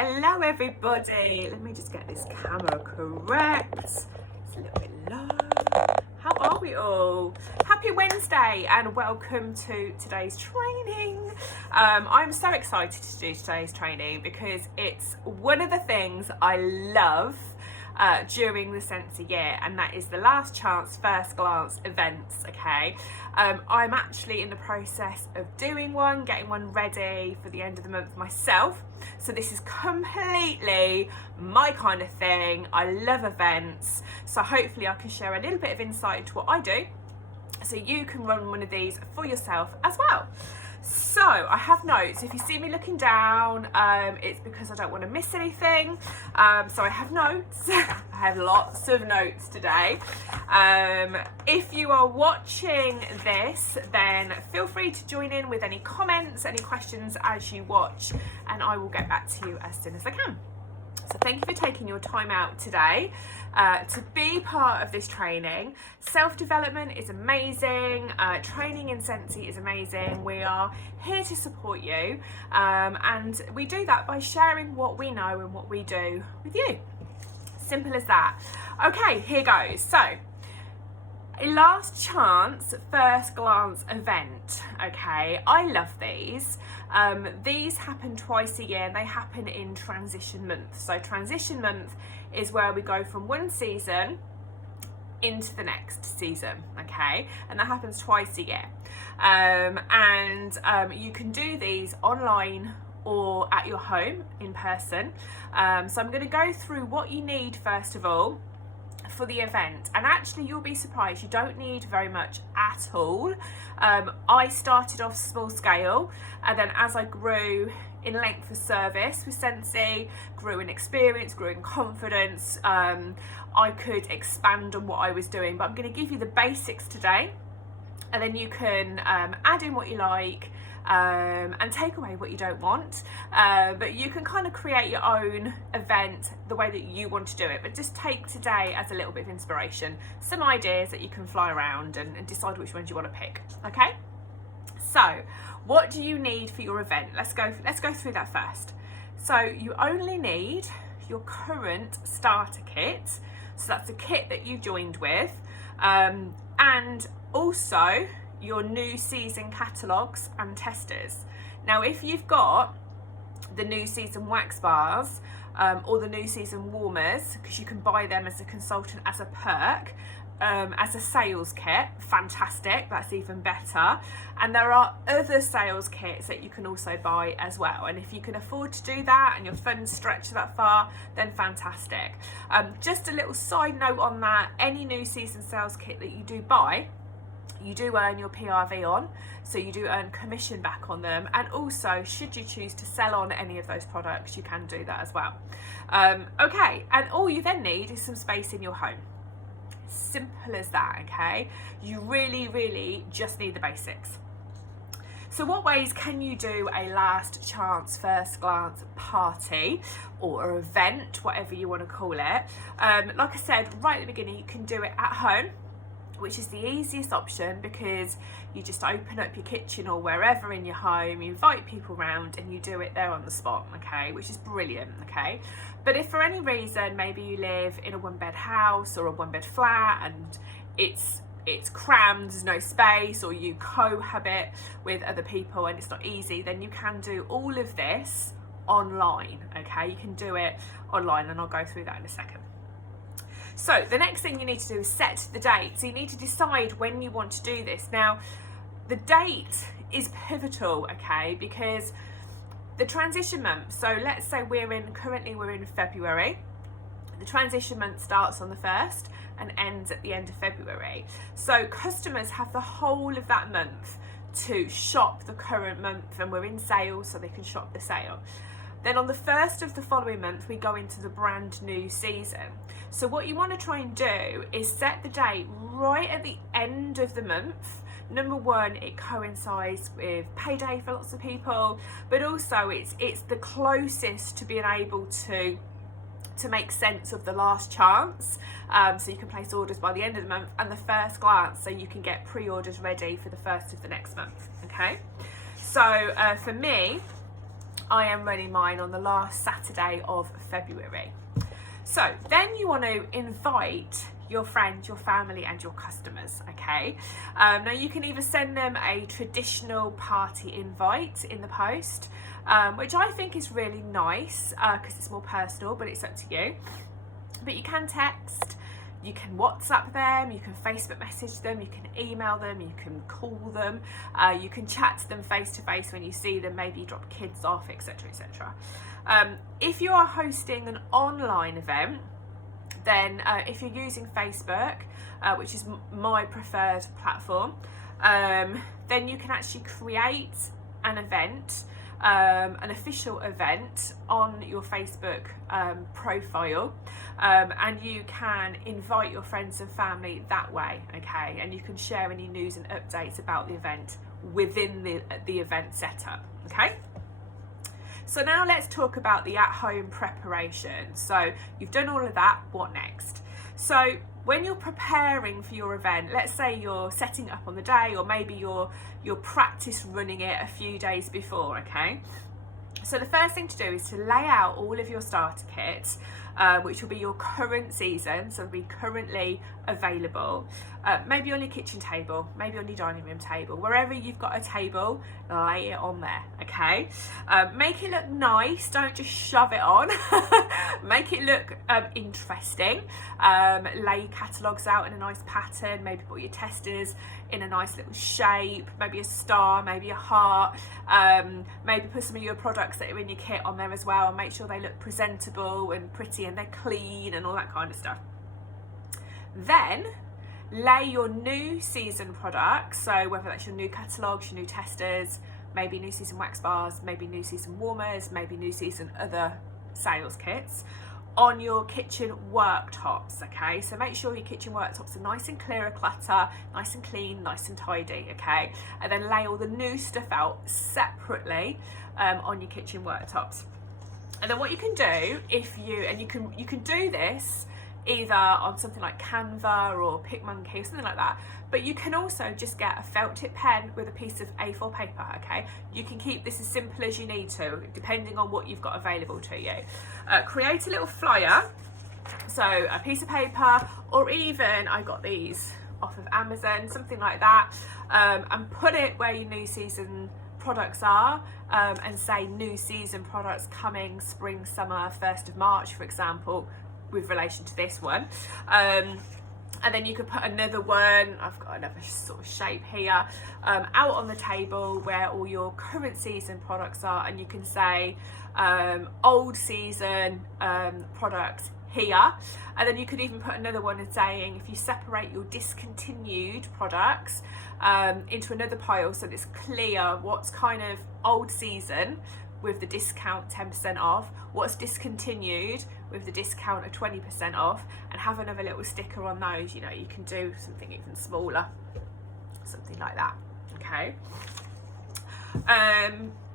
Hello everybody. Let me just get this camera correct. It's a little bit low. How are we all? Happy Wednesday and welcome to today's training. I'm so excited to do today's training because it's one of the things I love during the Scentsy year, and that is the last chance first glance events. Okay, I'm actually in the process of doing one, getting one ready for the end of the month myself, so this is completely my kind of thing. I love events, so hopefully I can share a little bit of insight into what I do so you can run one of these for yourself as well. So I have notes. If you see me looking down, it's because I don't want to miss anything. So I have notes. I have lots of notes today. If you are watching this, then feel free to join in with any comments, any questions as you watch, and I will get back to you as soon as I can. So thank you for taking your time out today to be part of this training. Self-development is amazing. Training in Scentsy is amazing. We are here to support you, and we do that by sharing what we know and what we do with you. Simple as that. Okay, here goes. So, a last chance first glance event. Okay, I love these. These happen twice a year and they happen in transition month. So transition month is where we go from one season into the next season, okay, and that happens twice a year. You can do these online or at your home in person. So I'm going to go through what you need first of all for the event, and actually you'll be surprised, you don't need very much at all. I started off small scale, and then as I grew in length of service with Scentsy, grew in experience, grew in confidence, I could expand on what I was doing. But I'm going to give you the basics today, and then you can add in what you like and take away what you don't want, but you can kind of create your own event the way that you want to do it, but just take today as a little bit of inspiration, some ideas that you can fly around and decide which ones you want to pick. Okay, so what do you need for your event? Let's go through that first. So you only need your current starter kit, so that's the kit that you joined with, and also your new season catalogues and testers. Now if you've got the new season wax bars or the new season warmers, because you can buy them as a consultant as a perk, as a sales kit, fantastic, that's even better. And there are other sales kits that you can also buy as well, and if you can afford to do that and your funds stretch that far, then fantastic. Just a little side note on that, any new season sales kit that you do buy, you do earn your PRV on, so you do earn commission back on them, and also should you choose to sell on any of those products, you can do that as well. Okay, and all you then need is some space in your home. Simple as that. Okay, you really just need the basics. So what ways can you do a last chance first glance party or event, whatever you want to call it? Like I said right at the beginning, you can do it at home, which is the easiest option because you just open up your kitchen or wherever in your home, you invite people around and you do it there on the spot, okay, which is brilliant. Okay, but if for any reason maybe you live in a one-bed house or a one-bed flat and it's crammed, there's no space, or you cohabit with other people and it's not easy, then you can do all of this online. Okay, you can do it online, and I'll go through that in a second. So the next thing you need to do is set the date. So you need to decide when you want to do this. Now, the date is pivotal, okay, because the transition month, so let's say currently we're in February. The transition month starts on the 1st and ends at the end of February. So customers have the whole of that month to shop the current month, and we're in sale so they can shop the sale. Then on the 1st of the following month, we go into the brand new season. So what you want to try and do is set the date right at the end of the month. Number one, it coincides with payday for lots of people, but also it's the closest to being able to make sense of the last chance. So you can place orders by the end of the month, and the first glance, so you can get pre-orders ready for the 1st of the next month. Okay, so for me, I am running mine on the last Saturday of February. So then you want to invite your friends, your family and your customers, okay? Now you can either send them a traditional party invite in the post, which I think is really nice because it's more personal, but it's up to you. But you can text, you can WhatsApp them, you can Facebook message them, you can email them, you can call them, you can chat to them face to face when you see them, maybe drop kids off, etc, etc. If you are hosting an online event, then if you're using Facebook, which is my preferred platform, then you can actually create an event, an official event on your Facebook profile, and you can invite your friends and family that way, okay? And you can share any news and updates about the event within the event setup, okay? So now let's talk about the at-home preparation. So you've done all of that, what next? So when you're preparing for your event, let's say you're setting up on the day, or maybe you're practice running it a few days before, okay? So the first thing to do is to lay out all of your starter kits, which will be your current season, so it'll be currently available, maybe on your kitchen table, maybe on your dining room table, wherever you've got a table, lay it on there, okay? Make it look nice, don't just shove it on. Make it look interesting. Lay your catalogues out in a nice pattern, maybe put your testers in a nice little shape, maybe a star, maybe a heart, maybe put some of your products that are in your kit on there as well, and make sure they look presentable and pretty and they're clean and all that kind of stuff. Then lay your new season products, so whether that's your new catalogues, your new testers, maybe new season wax bars, maybe new season warmers, maybe new season other sales kits, on your kitchen worktops, okay? So make sure your kitchen worktops are nice and clear of clutter, nice and clean, nice and tidy, okay? And then lay all the new stuff out separately on your kitchen worktops. And then what you can do, you can do this either on something like Canva or PicMonkey or something like that, but you can also just get a felt tip pen with a piece of A4 paper, okay? You can keep this as simple as you need to, depending on what you've got available to you. Create a little flyer, so a piece of paper, or even I got these off of Amazon, something like that, and put it where your new season products are, and say new season products coming spring, summer, 1st of March, for example, with relation to this one. And then you could put another one, I've got another sort of shape here, out on the table where all your current season products are, and you can say old season products here. And then you could even put another one and saying, if you separate your discontinued products into another pile, so it's clear what's kind of old season with the discount 10% off, what's discontinued with the discount of 20% off, and have another little sticker on those. You know, you can do something even smaller, something like that, okay?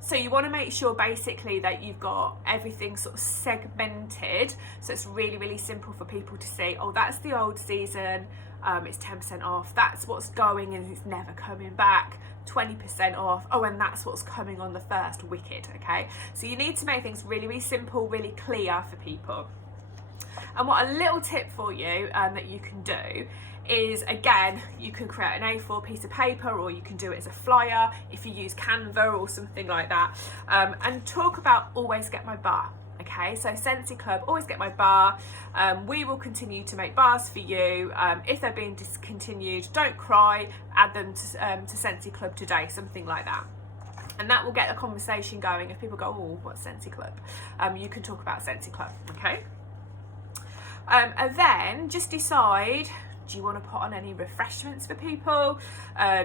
So you want to make sure basically that you've got everything sort of segmented, so it's really, really simple for people to see, oh, that's the old season, it's 10% off, that's what's going and it's never coming back, 20% off, oh, and that's what's coming on the first, wicked, okay? So you need to make things really, really simple, really clear for people. And what a little tip for you that you can do is, again, you can create an A4 piece of paper, or you can do it as a flyer if you use Canva or something like that, and talk about always get my bar. Okay, so Scentsy Club, always get my bar. We will continue to make bars for you. If they're being discontinued, don't cry, add them to Scentsy Club today, something like that. And that will get a conversation going. If people go, oh, what's Scentsy Club? You can talk about Scentsy Club, okay? And then just decide, do you want to put on any refreshments for people?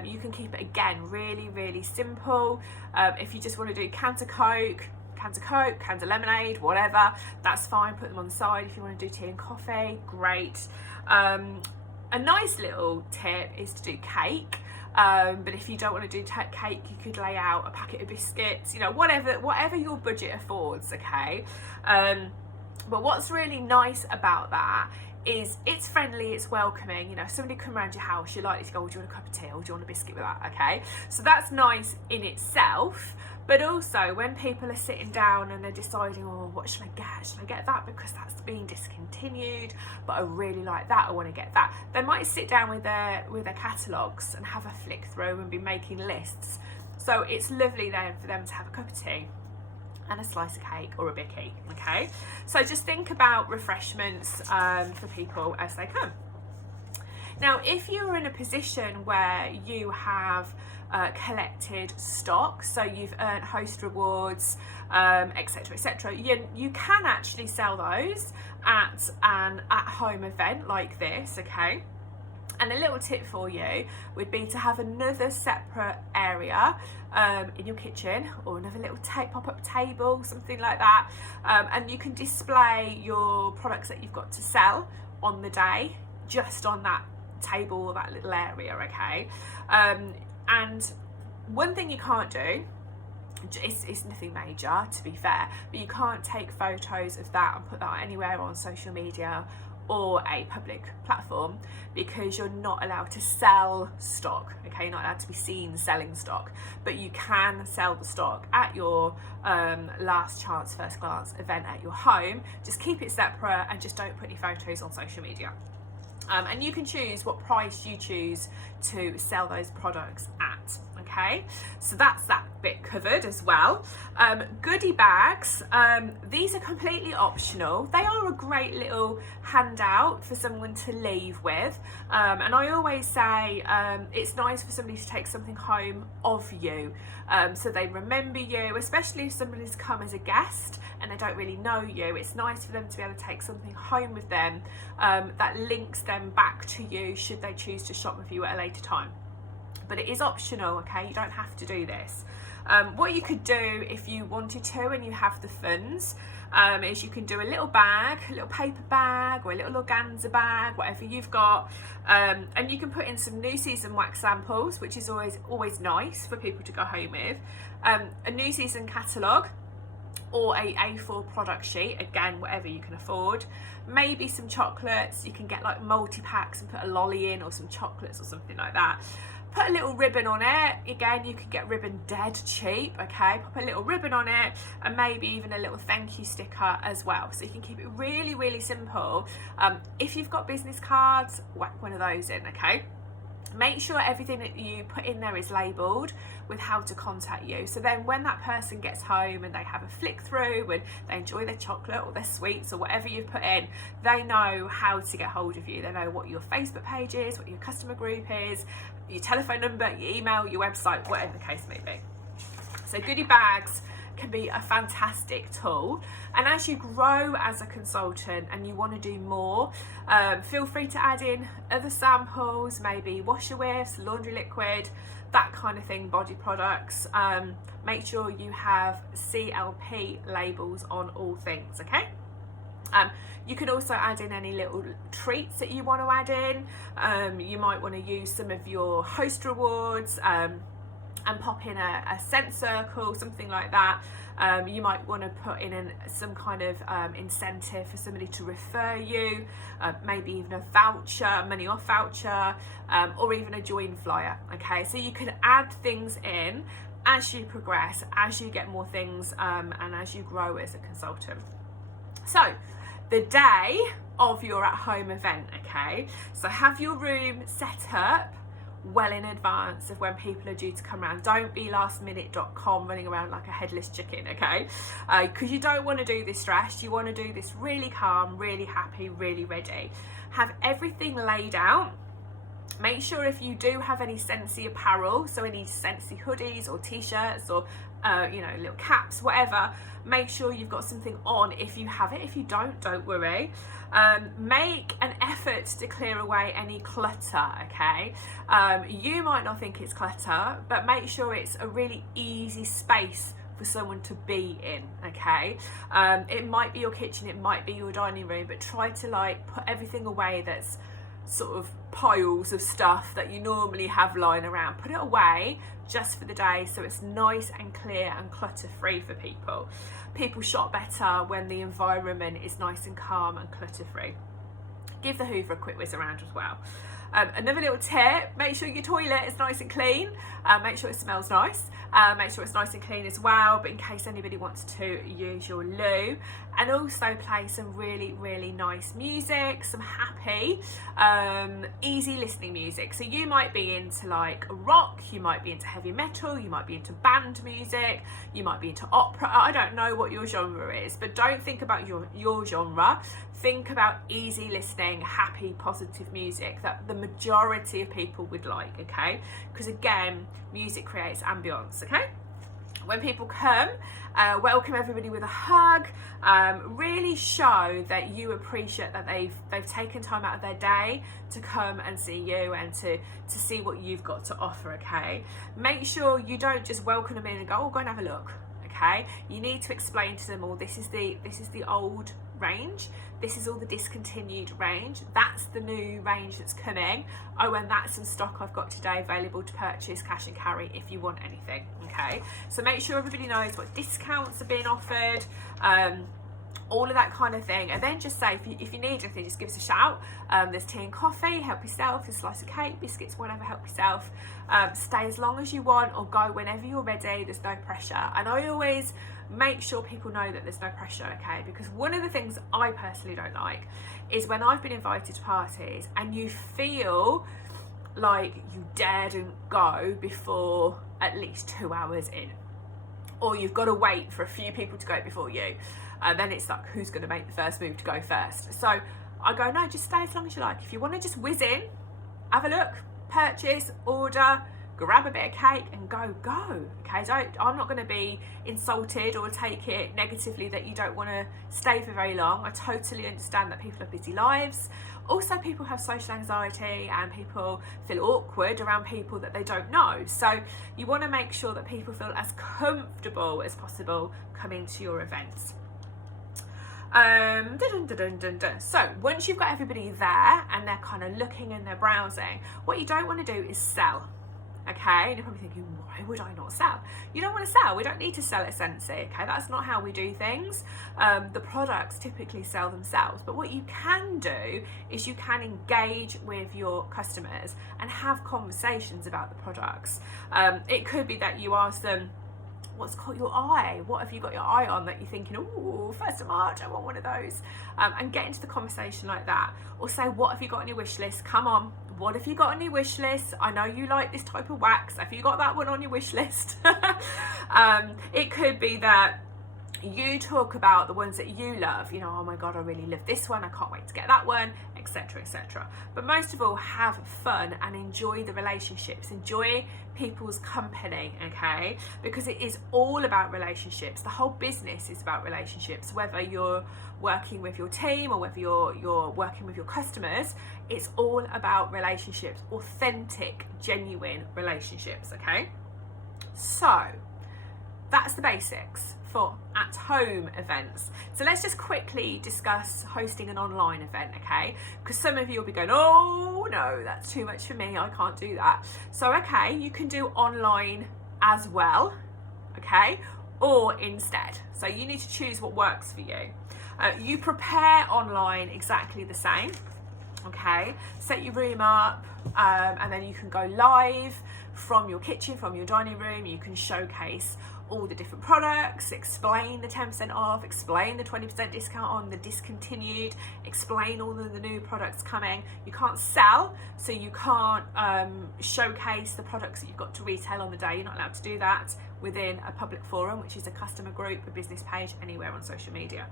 You can keep it, again, really, really simple. If you just want to do cans of Coke, cans of lemonade, whatever, that's fine, put them on the side. If you want to do tea and coffee, great. A nice little tip is to do cake, but if you don't want to do cake, you could lay out a packet of biscuits, you know, whatever your budget affords, okay? But what's really nice about that is it's friendly, it's welcoming. You know, if somebody come around your house, you're likely to go, oh, do you want a cup of tea, or do you want a biscuit with that? Okay, so that's nice in itself. But also when people are sitting down and they're deciding, oh, what should I get? Should I get that because that's being discontinued, but I really like that, I want to get that. They might sit down with their catalogues and have a flick through and be making lists. So it's lovely then for them to have a cup of tea and a slice of cake or a bicky. Okay, so just think about refreshments for people as they come. Now, if you're in a position where you have collected stock, so you've earned host rewards, etc., etc., you can actually sell those at an at-home event like this. Okay, and a little tip for you would be to have another separate area in your kitchen, or another little pop-up table, something like that, and you can display your products that you've got to sell on the day just on that table or that little area. Okay, and one thing you can't do, it's nothing major to be fair, but you can't take photos of that and put that anywhere on social media or a public platform, because you're not allowed to sell stock. Okay, you're not allowed to be seen selling stock, but you can sell the stock at your last chance first glance event at your home. Just keep it separate and just don't put any photos on social media. And you can choose what price you choose to sell those products at. Okay, so that's that bit covered as well. Goodie bags, these are completely optional. They are a great little handout for someone to leave with, and I always say it's nice for somebody to take something home of you, so they remember you, especially if somebody's come as a guest and they don't really know you. It's nice for them to be able to take something home with them that links them back to you should they choose to shop with you at a later time. But it is optional. Okay, you don't have to do this. What you could do if you wanted to and you have the funds is you can do a little bag, a little paper bag or a little organza bag, whatever you've got, and you can put in some new season wax samples, which is always nice for people to go home with, a new season catalogue, or a A4 product sheet, again, whatever you can afford. Maybe some chocolates, you can get like multi-packs and put a lolly in, or some chocolates or something like that. Put a little ribbon on it. Again, you can get ribbon dead cheap. Okay, pop a little ribbon on it, and maybe even a little thank you sticker as well. So you can keep it really, really simple. If you've got business cards, whack one of those in. Okay, make sure everything that you put in there is labelled with how to contact you. So then when that person gets home and they have a flick through and they enjoy their chocolate or their sweets or whatever you've put in, they know how to get hold of you. They know what your Facebook page is, what your customer group is, your telephone number, your email, your website, whatever the case may be. So goodie bags can be a fantastic tool, and as you grow as a consultant and you want to do more, feel free to add in other samples, maybe washer whiffs, laundry liquid, that kind of thing, body products. Make sure you have CLP labels on all things. Okay, you can also add in any little treats that you want to add in. You might want to use some of your host rewards and pop in a scent circle, something like that. You might want to put in some kind of incentive for somebody to refer you, maybe even a voucher, money off voucher, or even a join flyer. Okay, so you can add things in as you progress, as you get more things, and as you grow as a consultant. So the day of your at-home event, okay, so have your room set up well in advance of when people are due to come around. Don't be lastminute.com running around like a headless chicken, okay, because you don't want to do this stressed. You want to do this really calm, really happy, really ready. Have everything laid out. Make sure if you do have any Scentsy apparel, so any Scentsy hoodies or t-shirts or little caps, whatever, make sure you've got something on if you have it. If you don't worry. Make an effort to clear away any clutter, okay? You might not think it's clutter, but make sure it's a really easy space for someone to be in, okay? It might be your kitchen, it might be your dining room, but try to put everything away that's sort of piles of stuff that you normally have lying around. Put it away just for the day so it's nice and clear and clutter free for people. People shop better when the environment is nice and calm and clutter free. give the Hoover a quick whiz around as well. Another little tip, make sure your toilet is nice and clean, make sure it smells nice, make sure it's nice and clean as well, but in case anybody wants to use your loo. And also play some really, really nice music, some happy, easy listening music. So you might be into like rock, you might be into heavy metal, you might be into band music, you might be into opera. I don't know what your genre is, but don't think about your genre. Think about easy listening, happy, positive music that the majority of people would like, okay? Because again, music creates ambience, okay? When people come, welcome everybody with a hug. Really show that you appreciate that they've taken time out of their day to come and see you and to see what you've got to offer, okay? Make sure you don't just welcome them in and go, oh, go and have a look, okay? You need to explain to them all, this is the old range, this is all the discontinued range, that's the new range that's coming, oh, and that's some stock I've got today available to purchase cash and carry if you want anything, okay? So make sure everybody knows what discounts are being offered, all of that kind of thing. And then just say, if you need anything, just give us a shout. There's tea and coffee, help yourself, a slice of cake, biscuits, whatever, help yourself. Stay as long as you want or go whenever you're ready, there's no pressure. And I always make sure people know that there's no pressure, okay? Because one of the things I personally don't like is when I've been invited to parties and you feel like you daren't go before at least 2 hours in, or you've got to wait for a few people to go before you. Then it's like, who's going to make the first move to go first? So I go, no, just stay as long as you like. If you want to just whiz in, have a look, purchase, order, grab a bit of cake and go, okay? I'm not going to be insulted or take it negatively that you don't want to stay for very long. I totally understand that people have busy lives. Also, people have social anxiety and people feel awkward around people that they don't know. So you want to make sure that people feel as comfortable as possible coming to your events. So once you've got everybody there and they're kind of looking and they're browsing, what you don't want to do is sell. Okay, and you're probably thinking, why would I not sell? You don't want to sell. We don't need to sell at Scentsy, okay? That's not how we do things. The products typically sell themselves, but what you can do is you can engage with your customers and have conversations about the products. It could be that you ask them, what's caught your eye? What have you got your eye on that you're thinking, oh, 1st of March, I want one of those. And get into the conversation like that. Or say, what have you got on your wish list? Come on, what have you got on your wish list? I know you like this type of wax. Have you got that one on your wish list? It could be that you talk about the ones that you love, you know, oh my God, I really love this one, I can't wait to get that one, etc., etc. But most of all, have fun and enjoy the relationships, enjoy people's company, okay? Because it is all about relationships. The whole business is about relationships, whether you're working with your team or whether you're working with your customers. It's all about relationships, authentic, genuine relationships, okay? So that's the basics for at-home events. So let's just quickly discuss hosting an online event, okay? Because some of you will be going, oh no, that's too much for me, I can't do that. So okay, you can do online as well, okay? Or instead. So you need to choose what works for you. You prepare online exactly the same, okay? Set your room up, and then you can go live from your kitchen, from your dining room. You can showcase all the different products, explain the 10% off, explain the 20% discount on the discontinued, explain all of the new products coming. You can't sell, so you can't showcase the products that you've got to retail on the day. You're not allowed to do that within a public forum, which is a customer group, a business page, anywhere on social media.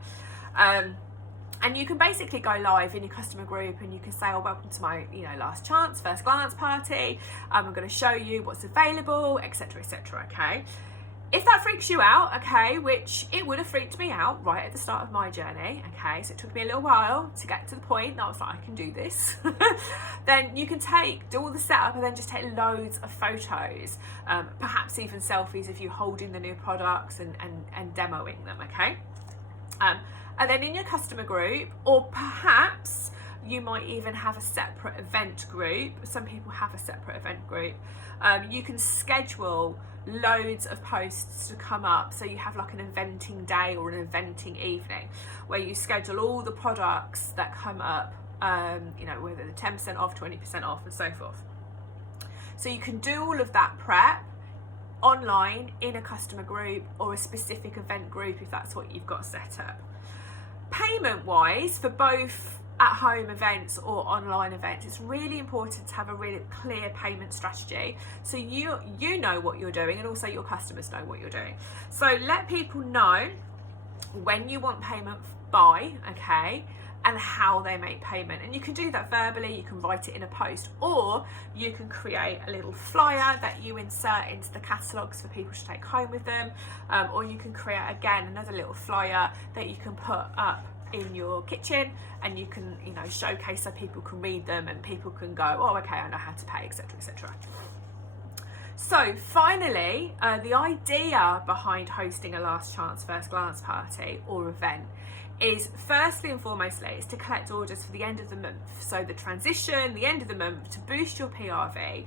And you can basically go live in your customer group and you can say, oh, welcome to my, last chance, first glance party. I'm going to show you what's available, etc., etc., okay? If that freaks you out, okay, which it would have freaked me out right at the start of my journey, okay, so it took me a little while to get to the point that I was like, I can do this, then you can do all the setup and then just take loads of photos, perhaps even selfies of you holding the new products and demoing them, okay? And then in your customer group, or perhaps you might even have a separate event group. Some people have a separate event group. You can schedule loads of posts to come up, so you have like an eventing day or an eventing evening where you schedule all the products that come up you know, whether the 10% off, 20% off, and so forth. So you can do all of that prep online in a customer group or a specific event group if that's what you've got set up. Payment wise, for both at home events or online events, it's really important to have a really clear payment strategy so you know what you're doing and also your customers know what you're doing. So let people know when you want payment by, okay, and how they make payment. And you can do that verbally, you can write it in a post, or you can create a little flyer that you insert into the catalogues for people to take home with them, or you can create, again, another little flyer that you can put up in your kitchen, and you can, you know, showcase so people can read them and people can go, oh, okay, I know how to pay, etc., etc. So finally, the idea behind hosting a last chance first glance party or event is firstly and foremostly is to collect orders for the end of the month. So the transition, the end of the month, to boost your PRV,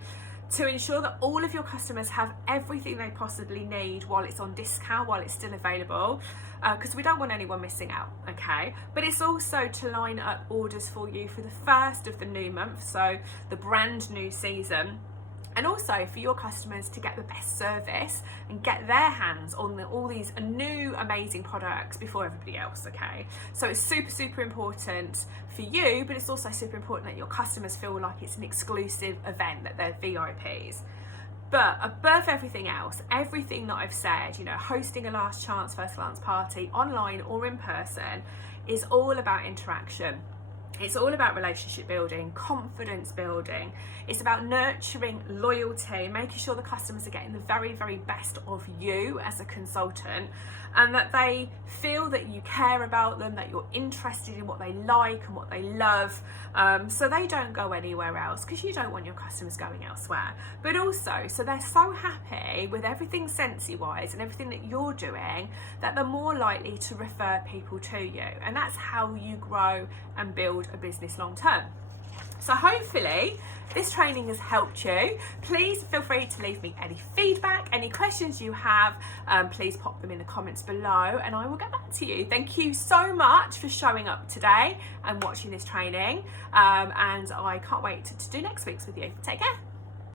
to ensure that all of your customers have everything they possibly need while it's on discount, while it's still available, because we don't want anyone missing out, okay? But it's also to line up orders for you for the first of the new month, so the brand new season, and also for your customers to get the best service and get their hands on all these new amazing products before everybody else, okay? So it's super, super important for you, but it's also super important that your customers feel like it's an exclusive event, that they're VIPs. But above everything else, everything that I've said, you know, hosting a last chance first glance party online or in person is all about interaction. It's all about relationship building, confidence building. It's about nurturing loyalty, making sure the customers are getting the very, very best of you as a consultant, and that they feel that you care about them, that you're interested in what they like and what they love, so they don't go anywhere else, because you don't want your customers going elsewhere. But also, so they're so happy with everything Scentsy wise and everything that you're doing, that they're more likely to refer people to you. And that's how you grow and build a business long term. So hopefully this training has helped you. Please feel free to leave me any feedback, any questions you have, please pop them in the comments below and I will get back to you. Thank you so much for showing up today and watching this training, and I can't wait to do next week's with you. Take care.